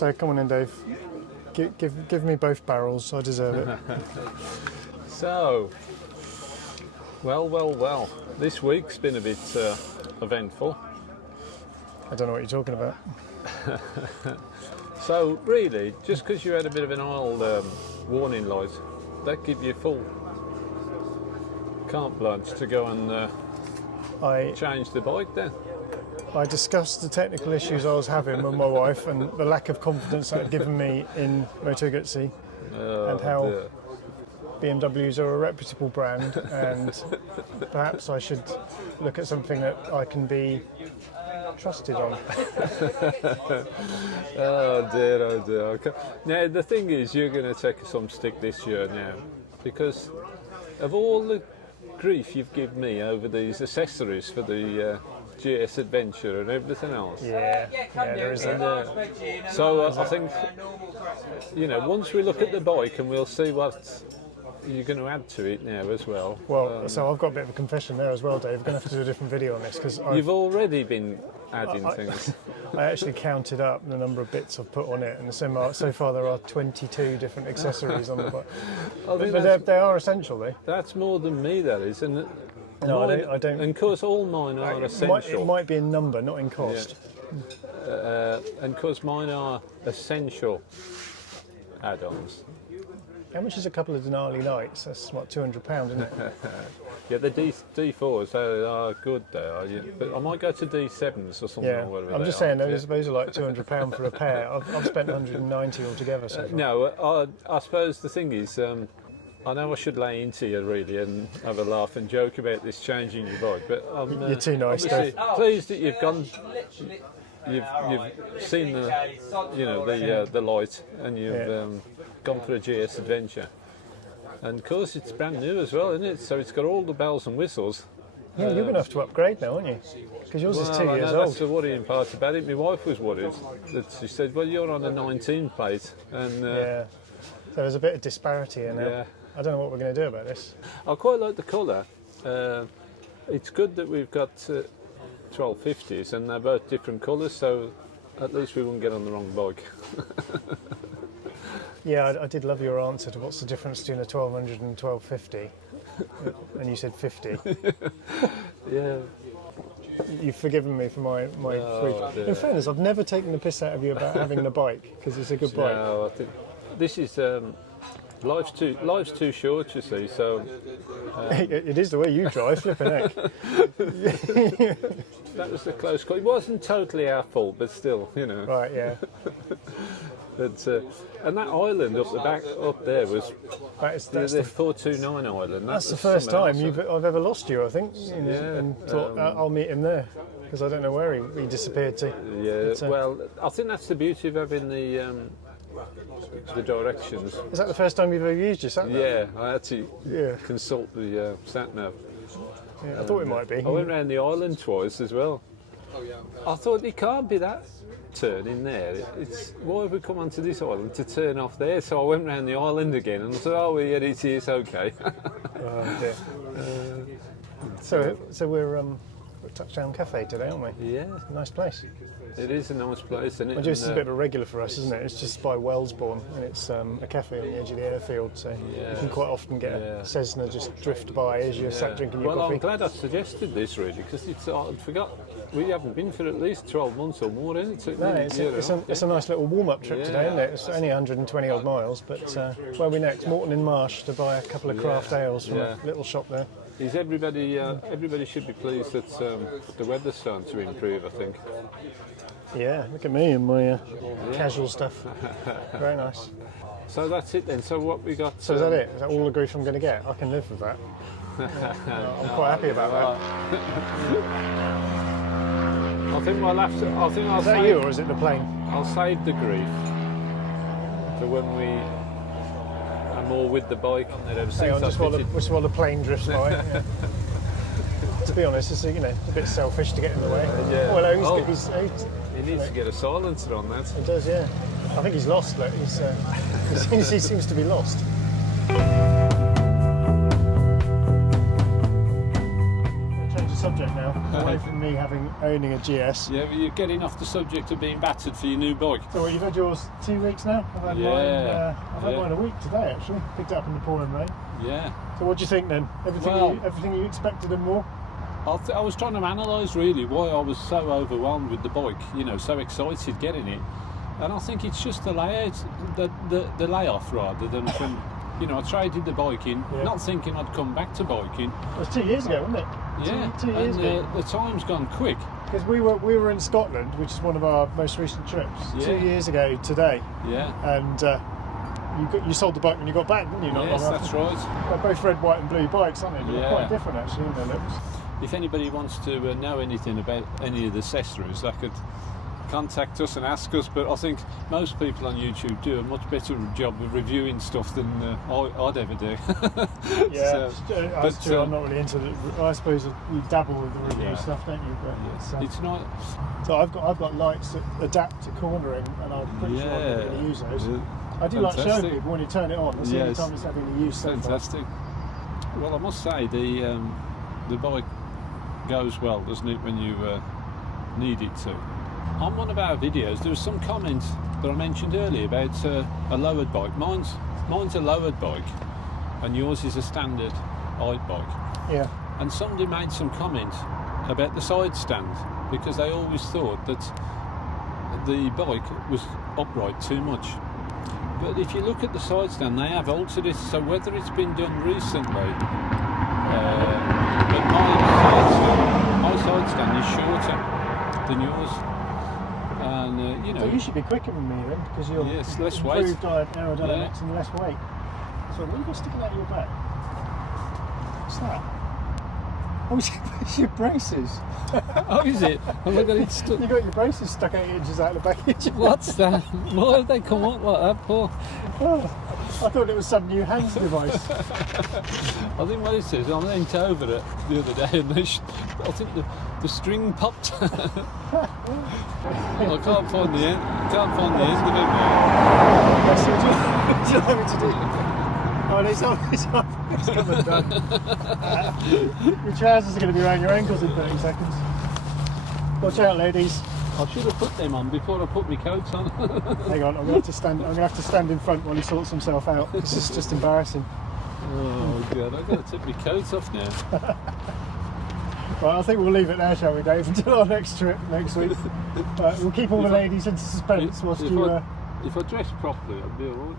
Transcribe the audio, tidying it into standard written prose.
So come on in, Dave. Give me both barrels. I deserve it. So, well. This week's been a bit eventful. I don't know what you're talking about. So really, just because you had a bit of an oil warning light, that give you full carte blanche to go and change the bike then. I discussed the technical issues I was having with my wife and the lack of confidence that had given me in Moto Guzzi, and how BMWs are a reputable brand, and perhaps I should look at something that I can be trusted on. Oh dear. Okay. Now the thing is, you're going to take some stick this year now, because of all the grief you've given me over these accessories for the GS Adventure and everything else. Yeah, there is that. So I think, once we look at the bike and we'll see what you're going to add to it now as well. Well, so I've got a bit of a confession there as well, Dave. We're going to have to do a different video on this because you've already been adding things. I actually counted up the number of bits I've put on it, and so far there are 22 different accessories on the bike. But they are essential, though. That's more than me, that is. And no, I don't. And of course, all mine are essential. It might be in number, not in cost. Yeah. And of course, mine are essential add-ons. How much is a couple of Denali lights? That's what, £200, isn't it? Yeah, the D4s, they are good there. But I might go to D7s or something. Yeah, or whatever I'm just saying those are like £200 for a pair. I've spent 190 altogether so far. No, I suppose the thing is, I know I should lay into you really and have a laugh and joke about this changing your bike, but I'm you're too nice, Dave. Pleased that you've gone. You've seen the light, and you've gone for a GS Adventure, and of course it's brand new as well, isn't it? So it's got all the bells and whistles. Yeah, you're going to have to upgrade now, aren't you? Because yours is 2 years old. That's the worrying part about it. My wife was worried that she said, "Well, you're on a 19 plate," and so there's a bit of disparity in there. I don't know what we're going to do about this. I quite like the colour. It's good that we've got 1250s and they're both different colours, so at least we won't get on the wrong bike. Yeah, I did love your answer to what's the difference between a 1200 and 1250, and you said 50. Yeah. You've forgiven me for my freak. In fairness, I've never taken the piss out of you about having the bike because it's a good bike. No, I think this is life's too short, you see. So it is the way you drive, flipping heck. That was the close call. It wasn't totally our fault, but still, Right, yeah. But and that island up the back up there was the 429 island. That's the first time I've ever lost you, I think. And thought I'll meet him there because I don't know where he disappeared to. Yeah. But, well, I think that's the beauty of having the directions. Is that the first time you've ever used your sat nav? Yeah, I had to consult the sat nav. Yeah, I thought it might be. I went round the island twice as well. I thought it can't be that turn in there. Why have we come onto this island to turn off there? So I went round the island again and I thought, oh yeah, it's okay. So we're at Touchdown Cafe today, aren't we? Yeah. Nice place. It is a nice place, isn't it? This is a bit of a regular for us, isn't it? It's just by Wellesbourne, and it's a cafe on the edge of the airfield, so you can quite often get a Cessna just drift by as you're sat drinking your coffee. Well, I'm glad I suggested this, really, because I forgot we haven't been for at least 12 months or more, isn't it? No, it's a nice little warm-up trip today, isn't it? It's only 120 odd miles, but where are we next? Morton in Marsh to buy a couple of craft ales from a little shop there. Is everybody should be pleased that the weather's starting to improve, I think. Yeah, look at me and my casual stuff. Very nice. So that's it then. So what we got? So is that it? Is that all the grief I'm going to get? I can live with that. I'm quite happy about that. I think I'll have to. Is that you or is it the plane? I'll save the grief for when we are more with the bike and everything. Hang on, just while the plane drifts by. Yeah. To be honest, it's a bit selfish to get in the way. Yeah. Well, he needs to get a silencer on that. He does, yeah. I think he's lost. Look, he seems to be lost. Change the subject now. away from me owning a GS. Yeah, but you're getting off the subject of being battered for your new bike. So you've had yours 2 weeks now? I've had mine a week today actually. Picked it up in the pouring rain. Yeah. So what do you think then? Everything you expected and more? I was trying to analyse really why I was so overwhelmed with the bike, you know, so excited getting it. And I think it's just the layout, the layoff rather than from, you know, I traded the bike in, not thinking I'd come back to biking. It was 2 years ago, wasn't it? Yeah, two years ago. The time's gone quick. Because we were in Scotland, which is one of our most recent trips, 2 years ago today. Yeah. And you sold the bike when you got back, didn't you? Yes, that's right. They're both red, white and blue bikes, aren't they? They're quite different actually in their looks. If anybody wants to know anything about any of the accessories, they could contact us and ask us, but I think most people on YouTube do a much better job of reviewing stuff than I'd ever do. Yeah, that's true. I'm not really into it. I suppose you dabble with the review stuff, don't you? But it's not. So I've got lights that adapt to cornering, and I'm pretty sure I'm going to use those. I do like showing people when you turn it on. That's the only time it's having a use. Fantastic. Well, I must say the bike goes well, doesn't it, when you need it to. On one of our videos there was some comment that I mentioned earlier about a lowered bike. Mine's a lowered bike and yours is a standard height bike. Yeah. And somebody made some comment about the side stand because they always thought that the bike was upright too much. But if you look at the side stand, they have altered it, so whether it's been done recently, but my side stand is shorter than yours. And you know, so you should be quicker than me then, because you're less weight, improved aerodynamics and less weight. So what have you got sticking out of your back? What's that? Oh, it's your braces. Oh, is it? Have I got it stuck? You got your braces stuck 8 inches out of the back of your chair. What's that? Why have they come up like that for? Oh, I thought it was some new hands device. I think what it is, I leant over it the other day and I think the string popped. I can't find the end. Of it now. So what do you like me to do? Oh, it's come undone. Your trousers are going to be around your ankles in 30 seconds. Watch out, ladies. I should have put them on before I put my coat on. Hang on, I'm going to have to stand in front while he sorts himself out. This is just embarrassing. Oh god, I've got to take my coat off now. Right, I think we'll leave it there, shall we, Dave, until our next trip next week. We'll keep all the ladies in suspense whilst you... If I dress properly, I'll be alright.